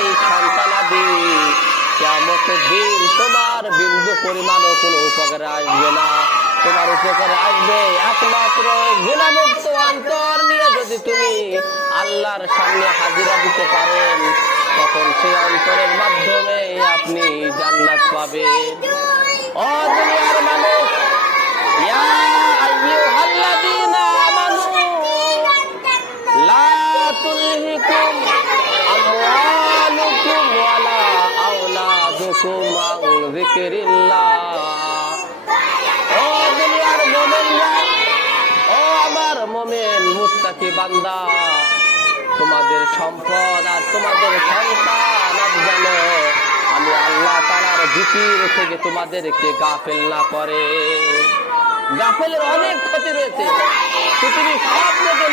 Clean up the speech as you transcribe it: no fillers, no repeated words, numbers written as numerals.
এই সন্তানাদি কিয়ামতের দিন তোমার বিন্দু পরিমাণও কোনো উপকারে আসবে না। তোমার উপকারে আসবে একমাত্র গুনাহমুক্ত অন্তর নিয়ে যদি তুমি আল্লাহর সামনে হাজিরা দিতে পারেন, তখন সেই অন্তরের মাধ্যমে আপনি জান্নাত পাবেন। ও দুনিয়ার মানুষ, ইয়া আইয়ুহাল্লাযীনা আমানু লা তুলহিকুম আমওয়ালুকুম ওয়ালা আওলাদুকুম আন যিকরিল্লাহ। ও দুনিয়ার মুমিনরা, ও আমার মুমিন মুত্তাকি বান্দা, তোমাদের সম্পদ আর তোমাদের সন্তান যেন আমি আল্লাহ তাআলার জিকির থেকে তোমাদেরকে গাফেল না করে। গাফেলের অনেক ক্ষতি রয়েছে, পৃথিবীর সব থেকে